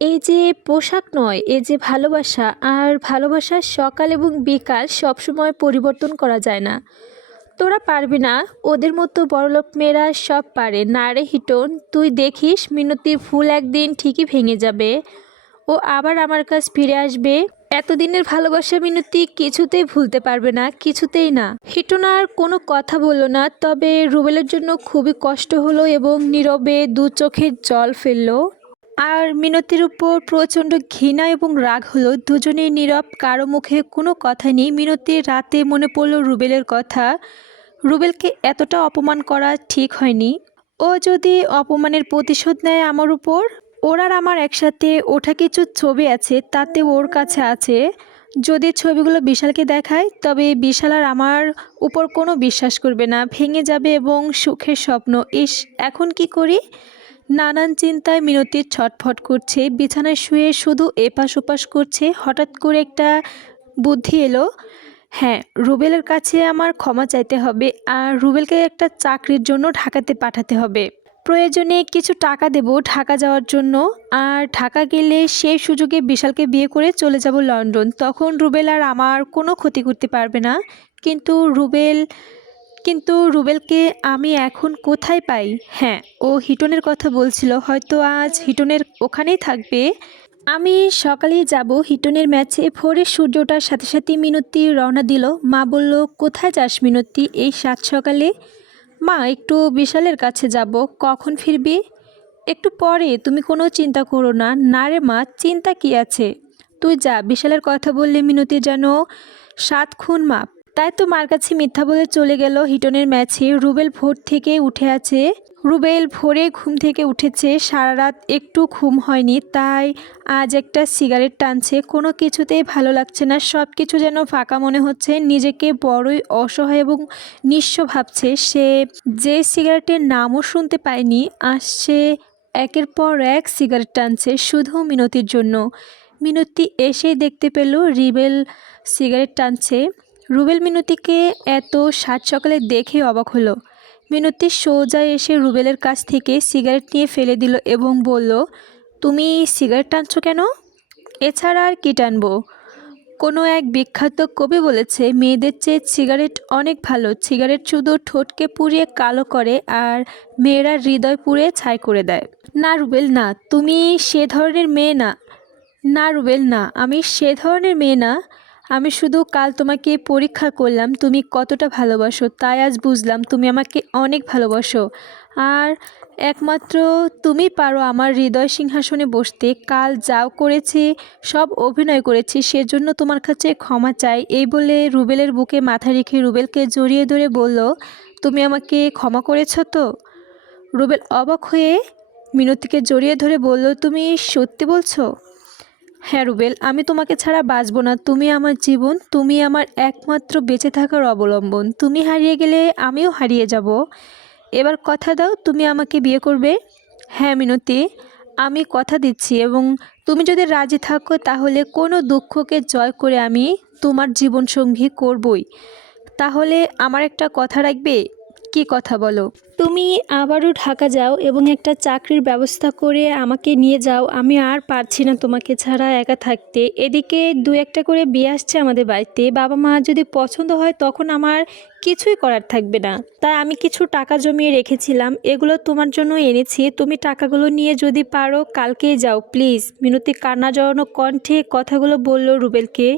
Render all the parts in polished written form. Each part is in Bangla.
এই যে পোশাক নয়, এই যে ভালোবাসা, আর ভালোবাসার সকাল এবং বিকাল সবসময় পরিবর্তন করা যায় না। তোরা পারবি না, ওদের মতো বড়লোক মেয়েরা সব পারে না রে হিটন। তুই দেখিস মিনতির ফুল একদিন ঠিকই ভেঙে যাবে, ও আবার আমার কাছে ফিরে আসবে। এতদিনের ভালোবাসা মিনতি কিছুতেই ভুলতে পারবে না, কিছুতেই না। হিটন আর কোনো কথা বলল না, তবে রুবেলের জন্য খুবই কষ্ট হলো এবং নীরবে দু চোখের জল ফেললো। আর মিনতির উপর প্রচণ্ড ঘৃণা এবং রাগ হলো। দুজনেই নীরব, কারো মুখে কোনো কথা নেই। মিনতির রাতে মনে পড়ল রুবেলের কথা। রুবেলকে এতটা অপমান করা ঠিক হয়নি। ও যদি অপমানের প্রতিশোধ নেয় আমার উপর। ওর আর আমার একসাথে ওঠা কিছু ছবি আছে, তাতে ওর কাছে আছে। যদি ছবিগুলো বিশালকে দেখায়, তবে বিশাল আর আমার উপর কোনো বিশ্বাস করবে না, ভেঙে যাবে এবং সুখের স্বপ্ন। এখন কি করি? নানান চিন্তায় মিনতি ছটফট করছে, বিছানায় শুয়ে শুধু এপাশ ওপাশ করছে। হঠাৎ করে একটা বুদ্ধি এলো। হ্যাঁ, রুবেলের কাছে আমার ক্ষমা চাইতে হবে, আর রুবেলকে একটা চাকরির জন্য ঢাকাতে পাঠাতে হবে। প্রয়োজনে কিছু টাকা দেব ঢাকা যাওয়ার জন্য। আর ঢাকা গেলে সেই সুযোগে বিশালকে বিয়ে করে চলে যাব লন্ডন। তখন রুবেল আর আমার কোনো ক্ষতি করতে পারবে না। কিন্তু রুবেলকে আমি এখন কোথায় পাই? হ্যাঁ, ও হিটনের কথা বলছিল, হয়তো আজ হিটনের ওখানেই থাকবে। আমি সকালেই যাব হিটনের ম্যাচে। ভোরে সূর্য ওঠার সাথে সাথে মিনতি রওনা দিল। মা বলল, কোথায় যাস মিনতি এই সাত সকালে? মা, একটু বিশালের কাছে যাব। কখন ফিরবি? একটু পরে, তুমি কোনো চিন্তা করো না। না রে মা, চিন্তা কি আছে? তুই যা। বিশালের কথা বললে মিনতি যেন 7 খুন মাপ। তাই তো মার কাছে মিথ্যা বলে চলে গেল হিটনের ম্যাচে। রুবেল ভোরে ঘুম থেকে উঠেছে, সারা রাত একটু ঘুম হয়নি, তাই আজ একটা সিগারেট টানছে। কোনো কিছুতেই ভালো লাগছে না, সব কিছু যেন ফাঁকা মনে হচ্ছে। নিজেকে বড়ই অসহায় এবং নিঃস্ব ভাবছে সে। যে সিগারেটের নামও শুনতে পায়নি, আসছে একের পর এক সিগারেট টানছে শুধু মিনতির জন্য। মিনতি এসেই দেখতে পেল রুবেল সিগারেট টানছে। রুবেল মিনতিকে এত সাত সকালে দেখে অবাক হলো। মিনতি সোজা এসে রুবেলের কাছ থেকে সিগারেট নিয়ে ফেলে দিল এবং বলল, তুমি সিগারেট টানছো কেন? এছাড়া আর কি টানবো? কোনো এক বিখ্যাত কবি বলেছে, মেয়েদের চেয়ে সিগারেট অনেক ভালো। সিগারেট শুধু ঠোঁটকে পুড়িয়ে কালো করে, আর মেয়েরা হৃদয় পুড়ে ছাই করে দেয়। না রুবেল না, তুমি সে ধরনের মেয়ে না। না রুবেল না, আমি সে ধরনের মেয়ে না। আমি শুধু কাল তোমাকে পরীক্ষা করলাম তুমি কতটা ভালোবাসো, তাই আজ বুঝলাম তুমি আমাকে অনেক ভালোবাসো। আর একমাত্র তুমি পারো আমার হৃদয় সিংহাসনে বসতে। কাল যাও করেছি, সব অভিনয় করেছি, সেজন্য তোমার কাছে ক্ষমা চাই। এই বলে রুবেলের বুকে মাথা রেখে রুবেলকে জড়িয়ে ধরে বলল, তুমি আমাকে ক্ষমা করেছো তো? রুবেল অবাক হয়ে মিনতিকে জড়িয়ে ধরে বলল, তুমি সত্যি বলছো? হ্যাঁ রুবেল, আমি তোমাকে ছাড়া বাঁচব না। তুমি আমার জীবন, তুমি আমার একমাত্র বেঁচে থাকার অবলম্বন। তুমি হারিয়ে গেলে আমিও হারিয়ে যাব। এবার কথা দাও, তুমি আমাকে বিয়ে করবে? হ্যাঁ মিনতি, আমি কথা দিচ্ছি, এবং তুমি যদি রাজি থাকো তাহলে কোনো দুঃখকে জয় করে আমি তোমার জীবনসঙ্গী করবই। তাহলে আমার একটা কথা রাখবে? কি কথা বলো? তুমি আবারও ঢাকা যাও এবং একটা চাকরির ব্যবস্থা করে আমাকে নিয়ে যাও। আমি আর পারছি না তোমাকে ছাড়া একা থাকতে। এদিকে দু একটা করে বিয়ে আসছে আমাদের বাড়িতে। বাবা মা যদি পছন্দ হয় তখন আমার কিছুই করার থাকবে না। তাই আমি কিছু টাকা জমিয়ে রেখেছিলাম, এগুলো তোমার জন্য এনেছি। তুমি টাকাগুলো নিয়ে যদি পারো কালকেই যাও প্লিজ। মিনতি কান্না জড়ানো কণ্ঠে কথাগুলো বলল রুবেলকে।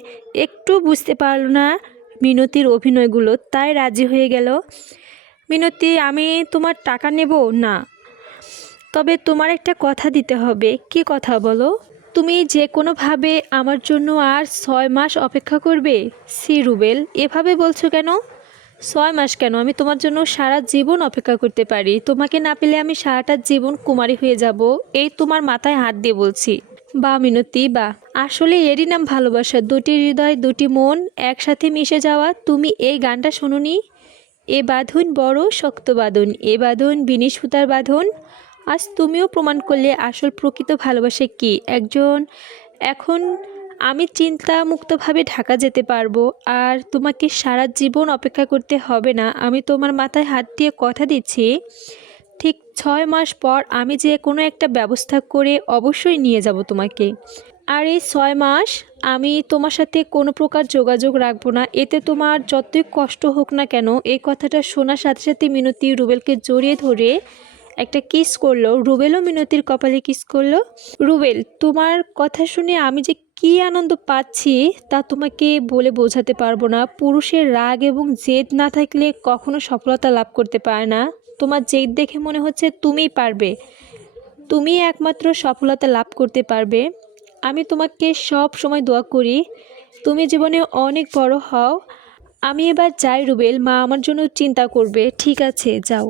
একটু বুঝতে পারল না মিনতির অভিনয়গুলো, তাই রাজি হয়ে গেল। মিনতি, আমি তোমার টাকা নেব না, তবে তোমার একটা কথা দিতে হবে। কি কথা বলো? তুমি যে কোনোভাবে আমার জন্য আর 6 মাস অপেক্ষা করবে। সি রুবেল, এভাবে বলছো কেন? 6 মাস কেন, আমি তোমার জন্য সারা জীবন অপেক্ষা করতে পারি। তোমাকে না পেলে আমি সারাটা জীবন কুমারী হয়ে যাব। এই তোমার মাথায় হাত দিয়ে বলছি। বা মিনতি বা, আসলে এরই নাম ভালোবাসা। দুটি হৃদয়, দুটি মন একসাথে মিশে যাওয়া। তুমি এই গানটা শোনোনি? এ বাঁধন বড় শক্ত বাঁধন, এ বাঁধন বিনি সুতার বাঁধন। আজ তুমিও প্রমাণ করলে আসল প্রকৃত ভালোবাসা কি। এখন আমি চিন্তামুক্তভাবে ঢাকা যেতে পারবো, আর তোমাকে সারা জীবন অপেক্ষা করতে হবে না। আমি তোমার মাথায় হাত দিয়ে কথা দিচ্ছি, ঠিক 6 মাস পর আমি যে কোনো একটা ব্যবস্থা করে অবশ্যই নিয়ে যাব তোমাকে। আর এই 6 মাস আমি তোমার সাথে কোনো প্রকার যোগাযোগ রাখবো না। এতে তোমার যতই কষ্ট হোক না কেন, এই কথাটা শোনার সাথে সাথে মিনতি রুবেলকে জড়িয়ে ধরে একটা কিস করলো। রুবেলও মিনতির কপালে কিস করলো। রুবেল, তোমার কথা শুনে আমি যে কী আনন্দ পাচ্ছি তা তোমাকে বলে বোঝাতে পারবো না। পুরুষের রাগ এবং জেদ না থাকলে কখনো সফলতা লাভ করতে পারে না। তোমার জেদ দেখে মনে হচ্ছে তুমিই পারবে, তুমি একমাত্র সফলতা লাভ করতে পারবে। আমি তোমাকে সব সময় দোয়া করি তুমি জীবনে অনেক বড় হও। আমি এবার যাই রুবেল, মা আমার জন্য চিন্তা করবে। ঠিক আছে, যাও।